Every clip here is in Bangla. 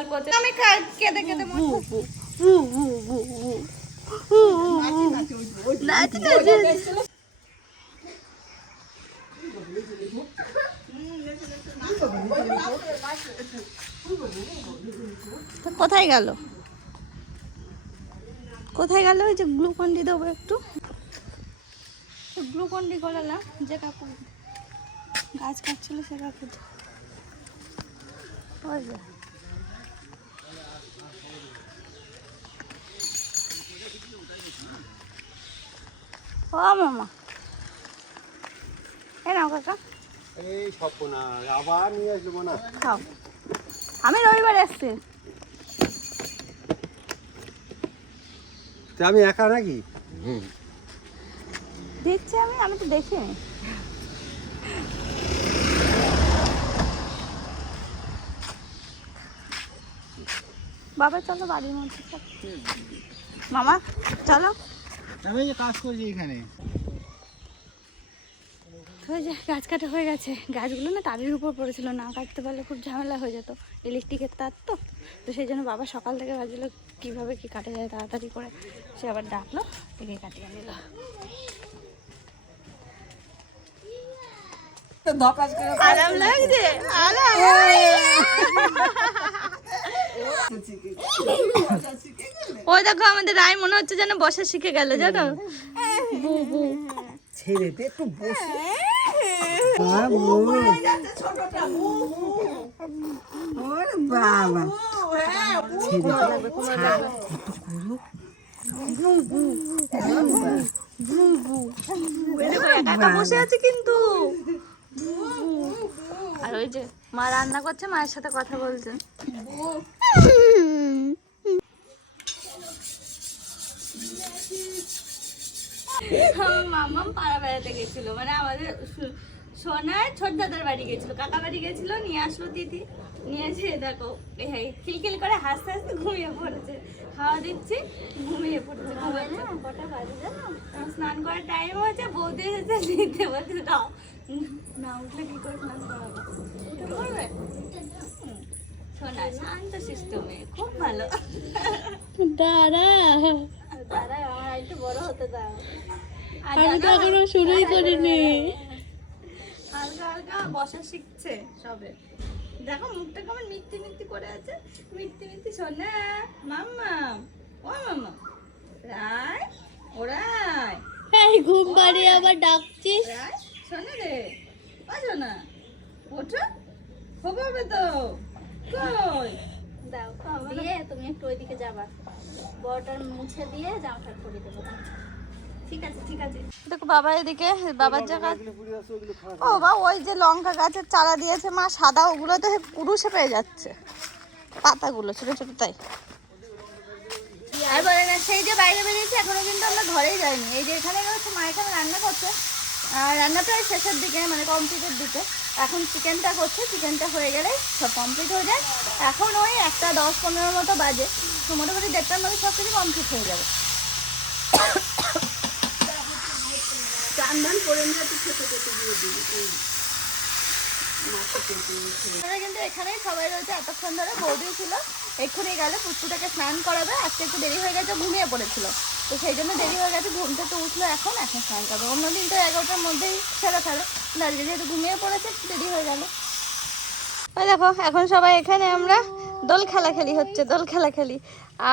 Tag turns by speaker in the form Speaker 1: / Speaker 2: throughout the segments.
Speaker 1: গল্প হচ্ছে আমি কেঁদে কেঁদে কোথায় গেল? কোথায় গেল ওই যে গ্লুকন ডি দেবো একটু? গ্লুকন ডি করালাম যে কাকু গাছ কাটছিল সে কাকু ওই যে। ও মামা। এ নাও কাকা।
Speaker 2: এই সপনা আবার নিয়ে আসব না
Speaker 1: খাও। আমি রবিবার এসছি।
Speaker 2: তা আমি একা নাকি?
Speaker 1: দিচ্ছি আমি আমি তো দেখি বাবা চলো বাড়ির মধ্যে। মামা চলো।
Speaker 2: আমি কাজ করছি এখানে।
Speaker 1: ওই যে গাছ কাটা হয়ে গেছে। গাছগুলো না তারের উপর পড়েছিল না কাটতে পারলে খুব ঝামেলা হয়ে যেত। ইলেকট্রিকের তার তো। তো সেই জন্য বাবা সকাল থেকে ভাবছিল কীভাবে কি কাটা যায় তাড়াতাড়ি করে। সে আবার ডাকলো থেকে কাটিয়ে নিল। আরাম লাগছে? আরাম। ওই দেখো আমাদের রায় মনে হচ্ছে যেন বসা শিখে গেল জানো?
Speaker 2: ছেড়ে দে একটু বসে।
Speaker 3: বাবা।
Speaker 1: বসে আছে কিন্তু। আর ওই যে মা রান্না করছে মায়ের সাথে কথা বলছে। আমার মাম্মাম পাড়া বেড়াতে গেছিল মানে আমাদের সো- সোনার ছোট দাদার বাড়ি গেছিল কাকা বাড়ি নিয়ে আসলো দিদি নিয়ে এসে দেখো এই খিলখিল করে হাসতে হাসতে ঘুমিয়ে পড়েছে খাওয়া দিচ্ছি ঘুমিয়ে পড়েছে স্নান করার টাইম হয়েছে বৌদি এসেছে দিতে বলছে দাও না উঠলে শান্ত মেয়ে খুব ভালো
Speaker 3: দাঁড়া
Speaker 1: দাঁড়া আমার একটু বড় হতে দাও।
Speaker 3: আমি তো এখনও শুরুই করিনি।
Speaker 1: হালকা হালকা বসা শিখছে সবে। দেখো মুখটা কেমন মিথ্যি মিথ্যি করে আছে। মিথ্যি মিথ্যি সোনা মাম্মা ও মাম্মা। রায় ও রায়।
Speaker 3: এই ঘুম পাড়িয়ে আবার ডাকছিস।
Speaker 1: রায় শোনা রে। ও শোনা। ওঠো। হবে তো। কই? দাও দিয়ে তুমি একটু ওইদিকে যাবা। বড়টার মুছে দিয়ে জামা করে দেবো। ঠিক আছে ঠিক আছে। দেখো বাবা এদিকে বাবার জায়গা ও বা ওই যে লঙ্কা গাছের চারা দিয়েছে মা সাদা ওগুলো তো কুরুষে পেয়ে যাচ্ছে। পাতাগুলো ছোট ছোট তাই। আর বলে না সেই যে বাইরে বেরিয়েছি এখনও কিন্তু আমরা ঘরেই যাইনি। এই যে এখানে হচ্ছে মা এখানে রান্না করছে। আর রান্না প্রায় শেষের দিকে মানে কমপ্লিটের দিকে। এখন চিকেনটা করছে চিকেনটা হয়ে গেলেই সব কমপ্লিট হয়ে যায়। এখন ওই একটা দশ পনেরো মতো বাজে। তো মোটামুটি দেড়টার মধ্যে সব কিছু কমপ্লিট হয়ে যাবে। আমরা কিন্তু এখানেই সবাই রয়েছে এতক্ষণ ধরে, বৌদিও ছিল, এক্ষুনি গেলে পুচকুটাকে স্নান করাবে, আজকে একটু দেরি হয়ে গেছে, ঘুমিয়ে পড়েছিল। তো সেই জন্য দেরি হয়ে গেছে, ঘুম থেকে উঠল এখন এখন স্নান করবে। অন্যদিন তো এগারোটার মধ্যেই ছেড়ে ফেলে। কিন্তু আজকে যেহেতু ঘুমিয়ে পড়েছে, একটু দেরি হয়ে গেল। দেখো, এখন সবাই এখানে আমরা দোল খেলা খেলি হচ্ছে, দোল খেলা খেলি।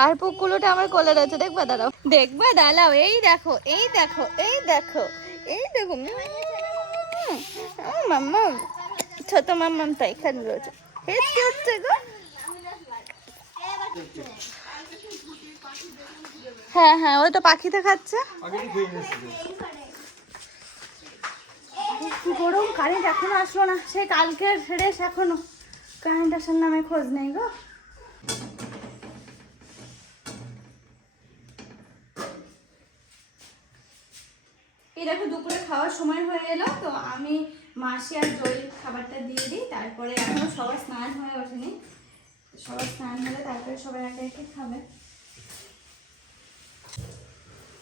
Speaker 1: আর পুকুলুটা আমার কোলে রয়েছে, দেখবা দাঁড়াও। দেখবা, দাঁড়াও, এই দেখো এই দেখো এই দেখো। এই দেখো মাম্মা ছোট মাম্মাম তো এখানে রয়েছে। গো? হ্যাঁ হ্যাঁ ওই তো পাখিতে খাচ্ছে। কি গরম কারেন্ট এখনও আসলো না। সেই কালকের রেস এখনও। কারেন্ট আসার নামে খোঁজ নেই গো। দেখো দুপুরে খাওয়ার সময় হয়ে এলো, তো আমি মাসি আর জল খাবারটা দিয়ে দিই, তারপরে এখনও সবার স্নান হয়ে ওঠেনি। সবার স্নান হলে তারপরে সবাই একে একে খাবে।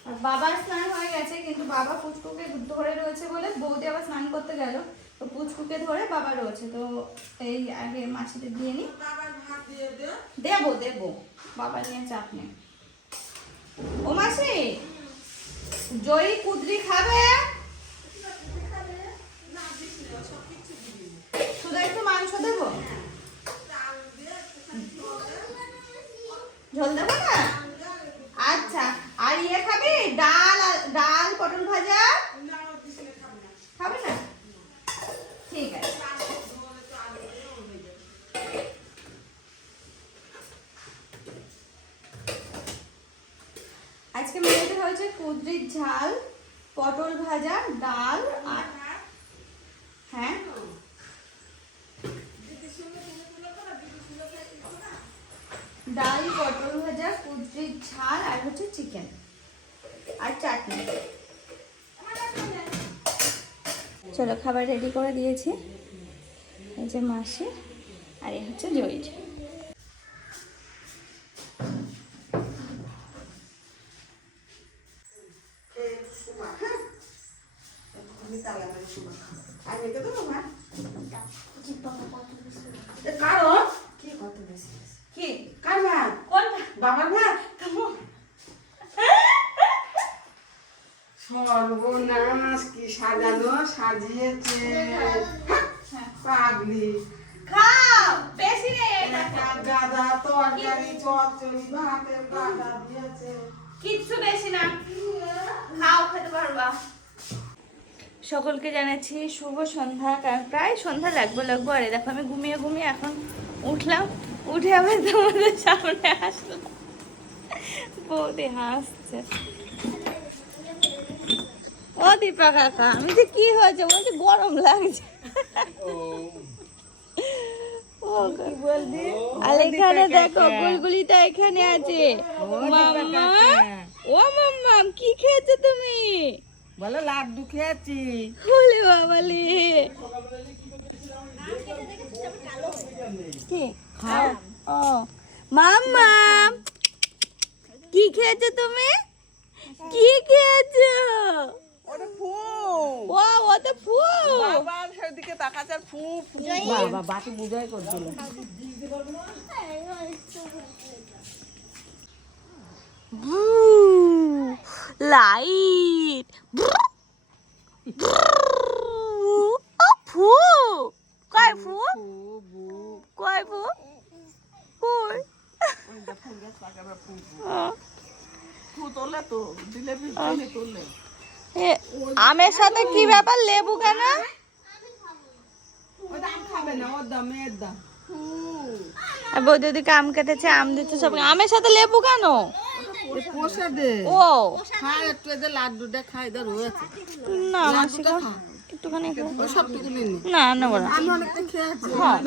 Speaker 1: আর বাবার স্নান হয়ে গেছে, কিন্তু বাবা পুচকুকে ধরে রয়েছে বলে বৌদি আবার স্নান করতে গেল। তো পুচকুকে ধরে বাবা রয়েছে, তো এই আগে মাসিতে দিয়ে নিই। দেবো দেবো, বাবা নিয়ে চাপ নেই। ও মাসি! জয়ী কুদরি খাবে শুধু একটু মাংস দেবো ঝোল দেবো না আচ্ছা আর ইয়ে খাবি ডাল আর- ডাল পটল ভাজা খাবে না ঠিক আছে আজকে মেনুতে হয়েছে কুদরির ঝাল, পটল ভাজা, ডাল আর হ্যাঁ? ডাল, পটল ভাজা, কুদরির ঝাল আর হচ্ছে চিকেন আর চাটনি। চলো, খাবার রেডি করে দিয়েছি। এই যে মাসি, আর এই হচ্ছে জয়ীর
Speaker 4: কারণ
Speaker 1: কি
Speaker 4: কার ভাত
Speaker 1: কোনটা
Speaker 4: বাবার ভাত সর্বনাশ কি সাজানো সাজিয়েছে পাগলি
Speaker 1: খাও বেশি রে
Speaker 4: গাদা তরকারি চচ্চড়ি ভাতের গাদা দিয়েছে।
Speaker 1: কিচ্ছু বেশি না। খাও খেতে পারবা। সকলকে জানাচ্ছি শুভ সন্ধ্যা কারণ প্রায় সন্ধ্যা লাগবো লাগবো। আরে দেখো আমি ঘুমিয়ে ঘুমিয়ে এখন উঠলাম। উঠে আবার তোমাদের সামনে আসলাম। বৌদি হাসছে। ও দীপা কাকা আমি যে কি হয়েছে? বলছি গরম লাগছে। আর এখানে দেখো গুলগুলিটা এখানে আছে। মাম্মা? ও মাম্মা কি খেয়েছো তুমি?
Speaker 4: বলো লাড্ডু খেয়েছি।
Speaker 1: ওলে বাবালে কি? খাও। ও। মাম্মা কি খেয়েছো তুমি? কি খেয়েছো?
Speaker 4: ওটা ফু
Speaker 1: ও ফুল
Speaker 4: বাবা সেদিকে তাকাচ্ছে আর ফু ফু বাবা বাকি বুঝাই করছিল
Speaker 1: লাইট ও ফু কয় ফু কয় ফু কই
Speaker 4: ফু তোলে তো জিলেপি তোলে।
Speaker 1: আমের সাথে কি ব্যাপার? লেবু কেন?
Speaker 4: ওটা আম
Speaker 1: কেটেছে আম দিচ্ছে সব আমের সাথে লেবু কেন? ও।
Speaker 4: খাই একটু লাড্ডুটা খাই দে রয়েছে।
Speaker 1: না মাসি গো, একটুখানি না। না বলো
Speaker 4: আমি অনেকটা খেয়েছি
Speaker 1: হ্যাঁ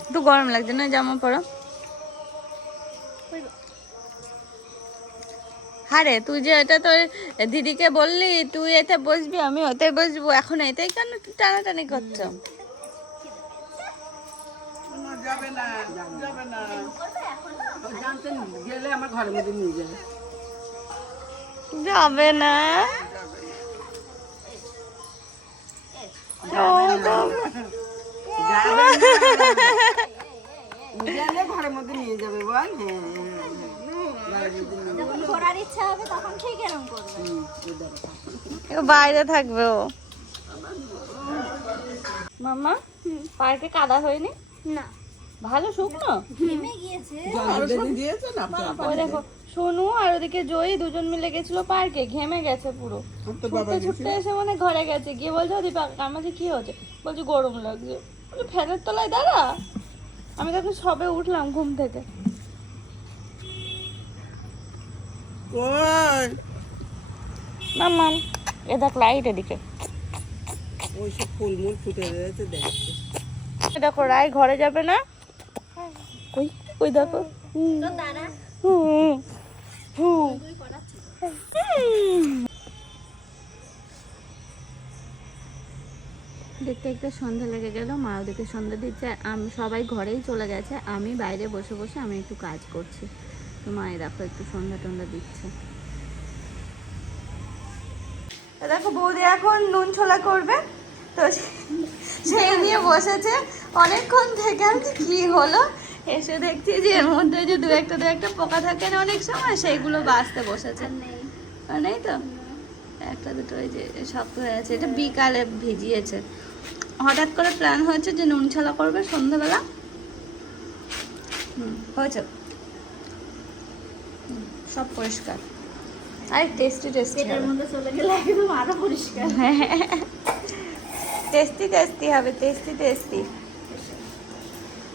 Speaker 1: একটু গরম লাগছে না জামা পরো। হারে তুই যে এটা তোর দিদিকে বললি তুই এতে বসবি আমি ওতে বসবো এখন এতে কেন টানাটানি করছ?
Speaker 4: যাবে না যাবে না। গেলে আমার ঘরের মধ্যে নিয়ে যাবে।
Speaker 1: যাবে না। যাবে।
Speaker 4: যাবে না। গেলে ঘরের মধ্যে নিয়ে যাবে বল হ্যাঁ হ্যাঁ, হ্যাঁ।
Speaker 1: বাইরে থাকবে ও। মামা পার্কে কাদা হয়নি?
Speaker 3: না।
Speaker 1: ভালো শুকনো?
Speaker 3: নেমে গিয়েছে।
Speaker 4: জল বেঁধে দিয়েছে না?
Speaker 1: ওই দেখো সোনু আর ওদিকে জয়ী দুজন মিলে গেছিল পার্কে ঘেমে গেছে পুরো। ছুটতে ছুটতে এসে মানে ঘরে গেছে। গিয়ে বলছে দীপা আমাদের কি হচ্ছে বলছে গরম লাগছে। ফ্যানের তলায় দাঁড়া। আমি তখন সবে উঠলাম ঘুম থেকে। মাম্মাম এ দেখ লাইট এদিকে।
Speaker 4: ওই সব ফুল ফুটে রয়েছে দেখছে
Speaker 1: এ দেখো রায় ঘরে যাবে না? ওই ওই দেখো। হুম।
Speaker 3: দাঁড়া।
Speaker 1: হুম। হুম। দেখতে দেখতে সন্ধ্যা লেগে গেল মা ওদেরকে সন্ধ্যা দিচ্ছে আর আমি সবাই ঘরেই চলে গেছে আমি বাইরে বসে বসে আমি একটু কাজ করছি। তো মায়ের দেখো একটু সন্ধ্যা টন্ধ্যা দিচ্ছে। দেখো বৌদি এখন নুন ছোলা করবে তো সেই নিয়ে বসেছে। অনেকক্ষণ থেকে আমি কি হলো এসে দেখছি যে এর মধ্যে যে দু একটা দু একটা পোকা থাকে না অনেক সময় সেইগুলো বাঁচতে বসেছে। নেই তো? একটা দুটো ওই যে শক্ত হয়ে আছে এটা বিকালে ভিজিয়েছে। হঠাৎ করে প্ল্যান হয়েছে যে নুন ছোলা করবে সন্ধ্যাবেলা? হুম হয়েছে। সব পরিষ্কার। আরে টেস্টি টেস্টি
Speaker 3: পেটের মধ্যে চলে গেলে একদম আরও পরিষ্কার।
Speaker 1: টেস্টি টেস্টি হবে টেস্টি টেস্টি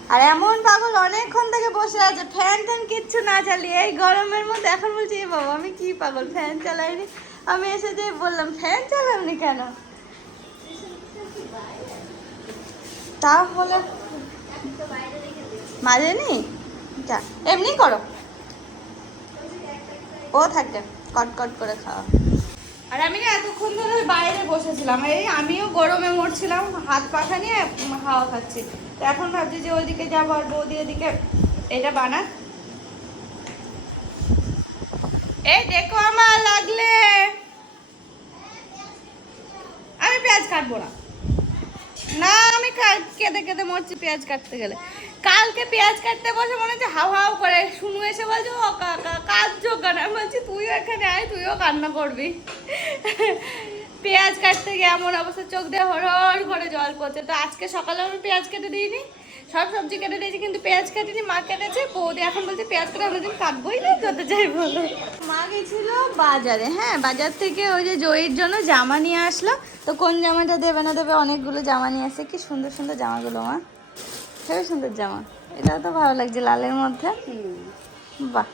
Speaker 1: আর এমন পাগল অনেকক্ষণ থেকে বসে আছে ফ্যান ট্যান কিচ্ছু না চালিয়ে। এই গরমের মধ্যে এখন বলছি "এ বাবা আমি কি পাগল? ফ্যান চালাইনি? আমি এসে যে বললাম ফ্যান চালাওনি কেন? তাহলে মাজেনি? যা, এমনি করো। ও থাকে, কট কট করে খাওয়া। আর আমি না এতক্ষণ ধরে বাইরে বসেছিলাম, এই আমিও গরমে মরছিলাম, হাত পাখা নিয়ে হাওয়া খাচ্ছি। তো এখন ভাবছি যে ওইদিকে যাব আর বৌদি ওদিকে এটা বানাক। এই দেখো আমার লাগলে। আমি পেঁয়াজ কাটবো না। না, আমি কেঁদে কেঁদে মরছি পেঁয়াজ কাটতে গেলে। কালকে পেঁয়াজ কাটতে বসে মনে হচ্ছে হাও হাও করে শুনু এসে বলছে, ও কাকা কাঁদছো কেন? আমি বলছি, তুইও এখানে আয়, তুইও কান্না করবি। পেঁয়াজ কাটতে গিয়ে এমন অবস্থা, চোখ দিয়ে হর হর করে জল পড়ছে। তো আজকে সকালে আমি পেঁয়াজ কেটে দিইনি সব সবজি কেটে দিয়েছি কিন্তু পেঁয়াজ কাটিনি মা কেটেছে বৌদি এখন বলছে পেঁয়াজ কেটে আমরা দিন কাটবোই না করতে যাই বলো। মা গেছিল বাজারে হ্যাঁ বাজার থেকে ওই যে জয়ীর জন্য জামা নিয়ে আসলো। তো কোন জামাটা দেবে না দেবে অনেকগুলো জামা নিয়ে আসে। কি সুন্দর সুন্দর জামাগুলো মা। খুবই সুন্দর জামা। এটাও তো ভালো লাগছে লালের মধ্যে। বাহ।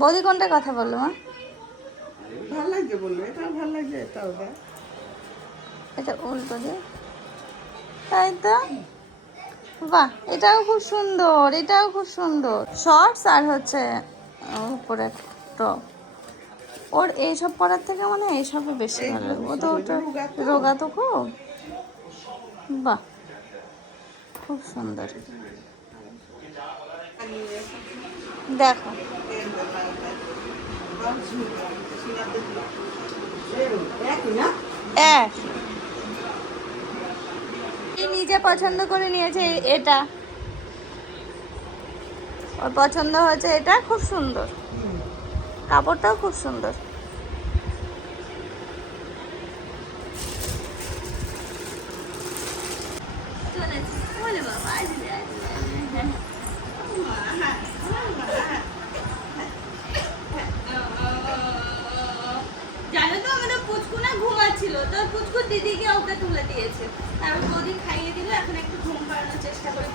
Speaker 1: বৌদি কোনটা কথা বলল মা?
Speaker 4: ভালো লাগছে বলল এটা ভালো লাগছে এটাও দেখ।
Speaker 1: এটা উল্টো দিয়ে তাই তো? বাহ এটাও খুব সুন্দর এটাও খুব সুন্দর। শর্টস আর হচ্ছে উপরে টপ ওর এইসব পরার থেকে মানে এইসবই বেশি ভালো। লাগে ও তো ওটা রোগা তো খুব? বাহ খুব সুন্দর। দেখো। এক। নিজে পছন্দ করে নিয়েছে এটা। ওর পছন্দ হয়েছে এটা, খুব সুন্দর। কাপড়টাও খুব সুন্দর। জানো তো আমাদের পুচকু না ঘুমাচ্ছিল তো পুচকু দিদিকে ওকে তুলে দিয়েছে। তারপর বৌদি খাইয়ে দিল, এখন একটু ঘুম পাড়ানোর চেষ্টা করে।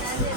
Speaker 1: চালিয়ে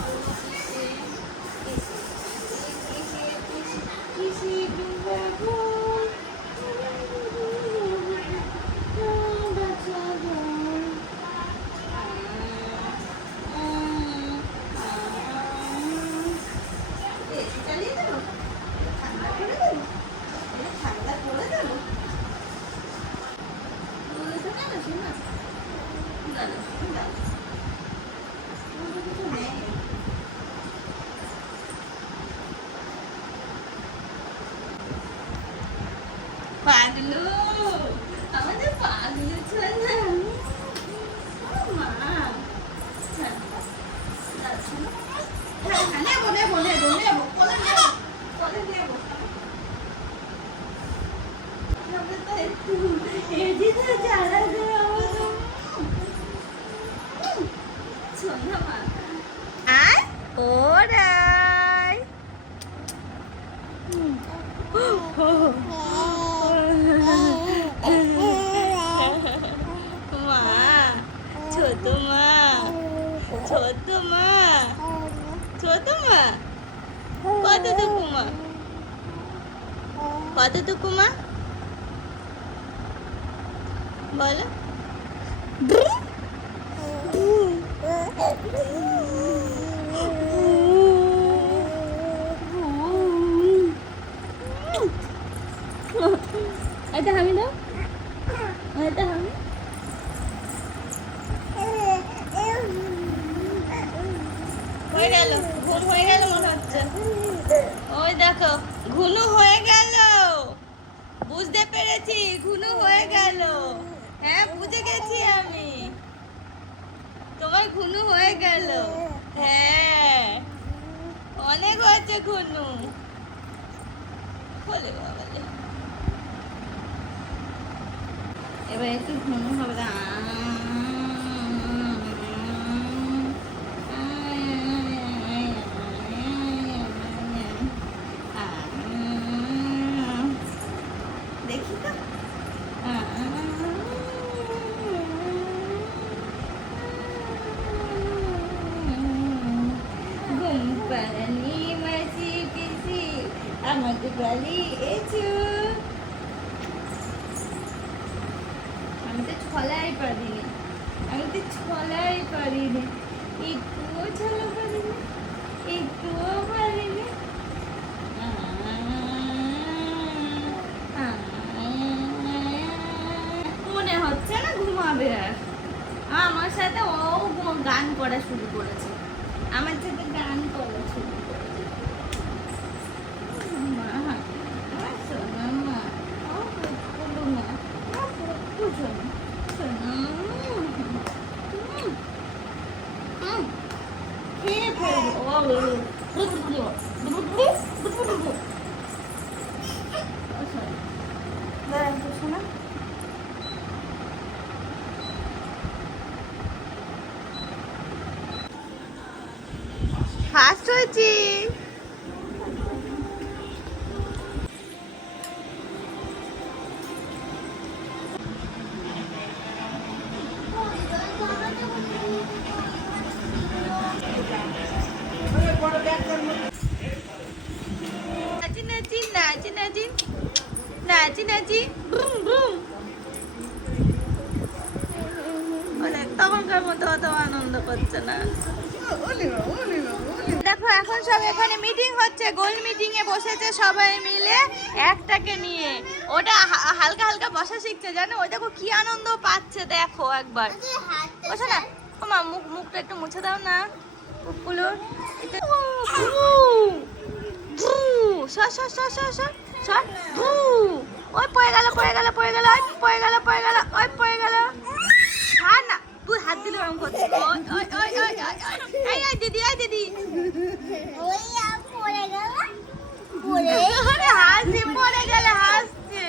Speaker 1: Ed è già এবার একটু ঘুনু হবে না দেখি তো ঘুম পাড়ানি মাসি পিসি আমাকে পালিয়েছো আমি তো ছলাই পারিনি আমি তো ছলাই পারিনি একটুও ছলা পারিনি একটুও পারিনি মনে হচ্ছে না ঘুমাবে আর আমার সাথে ও ঘুম- গান করা শুরু করেছে। আমার যাতে গান করা শুরু করেছে মা, আমার সোনা মা, ও পুরো মা, ও পুরো সোনা, সোনা, উম, উম, উম, খেয়ে ফেলব, ও, ও, ও, ও, ও, sorry. দাঁড়া, একটু শোনা। ফার্স্ট হয়েছি। হচ্ছে গোল মিটিং এ বসেছে সবাই মিলে একটাকে নিয়ে। ওটা হালকা হালকা বসা শিখছে জানো? ওই দেখো কি আনন্দ পাচ্ছে দেখো একবার। বসো না। ও মা মুখ মুখটা একটু মুছে দাও না। ভু, সর সর সর ওই পড়ে গেল পড়ে গেল পড়ে গেল ওই পড়ে গেল পড়ে গেল ওই পড়ে গেল। ছাড় না তুই হাত দিলে ওরকম করছিস। এই দিদি হাসি পড়ে গেলে হাসছে।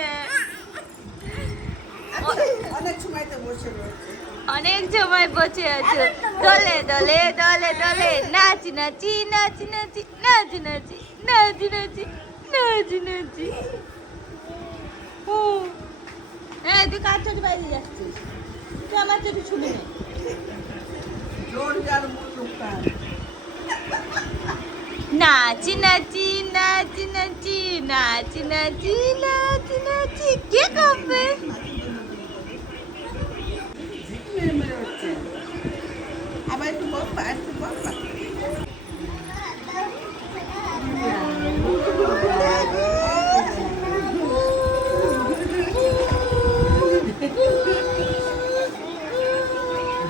Speaker 4: অনেক সময় তো বসে রয়েছে।
Speaker 1: অনেক সময় বসে আছে। দলে দলে দলে দলে। নাচি নাচি নাচি নাচি নাচি নাচি নাচি নাচি নাচি নাচি। ও। হ্যাঁ তুই কার চোখে বাইরে যাচ্ছিস? তুই আমার চোখে ছুটে নে।
Speaker 4: জোর যার মুখটা
Speaker 1: নাচি নাচি নাচি নাচি নাচি নাচি নাচি নাচি। কে
Speaker 4: কাঁপবে? আবার একটু বসবা একটু বসবা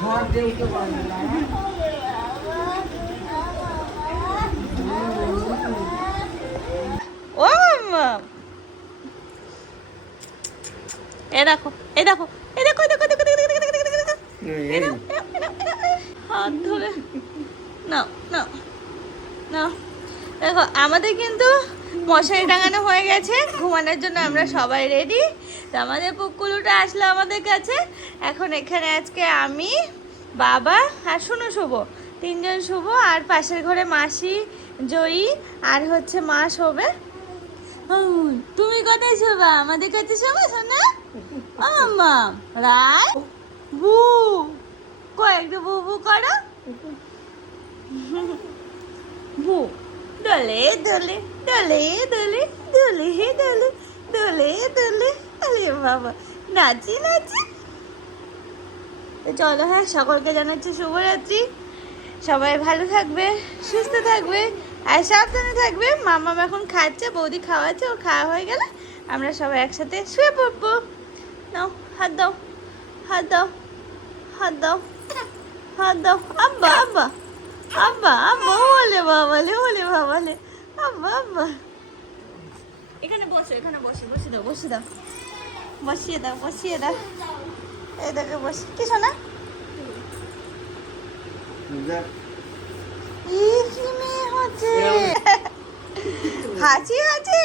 Speaker 4: ঘর দেউকে বলে না
Speaker 1: ও মা এ দেখো এ দেখো এ দেখো এ দেখো দেখো দেখো দেখো দেখো দেখো দেখো
Speaker 2: এই,
Speaker 1: হাত ধরে নাও নাও নাও দেখো আমাদের কিন্তু মশারি টাঙানো হয়ে গেছে। ঘুমানোর জন্য আমরা সবাই রেডি তো আমাদের পুকুলুটা আসলো আমাদের কাছে। এখন এখানে আজকে আমি, বাবা আর শুনো শুভ তিনজন শুভ আর পাশের ঘরে মাসি, জয়ী আর হচ্ছে মা শোবে। তুমি কোথায় শোবা? আমাদের কাছে শোবা শোনা মাম্মা রায় বু কয়েকটা বু বু করো। বু, দলে দলে। দলে দলে দলে হে দলে দলে দলে। আরে বাবা, নাচি নাচি। চলো হ্যাঁ সকলকে জানাচ্ছি শুভরাত্রি। সবাই ভালো থাকবে, সুস্থ থাকবে, আর সাবধানে থাকবে। মামা এখন খাচ্ছে, বৌদি খাওয়াচ্ছে ও খাওয়া হয়ে গেলে আমরা সবাই একসাথে শুয়ে পড়ব। নাও, হাত দাও হাত দাও হাত দাও হাত দাও। আব্বা আব্বা আব্বা আব্বা, বলে বাবালে, বলে আব্বা এখানে বসো এখানে বসে বসে দাও বসে দাও। বসিয়ে দাও বসিয়ে দাও। এই দেখো বসে। কি শোনা? হাঁচি হাঁচি।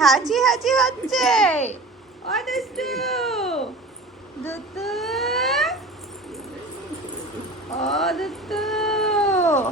Speaker 1: হাঁচি হাঁচি হচ্ছে। ও দুষ্টু। দুতু ও দুতু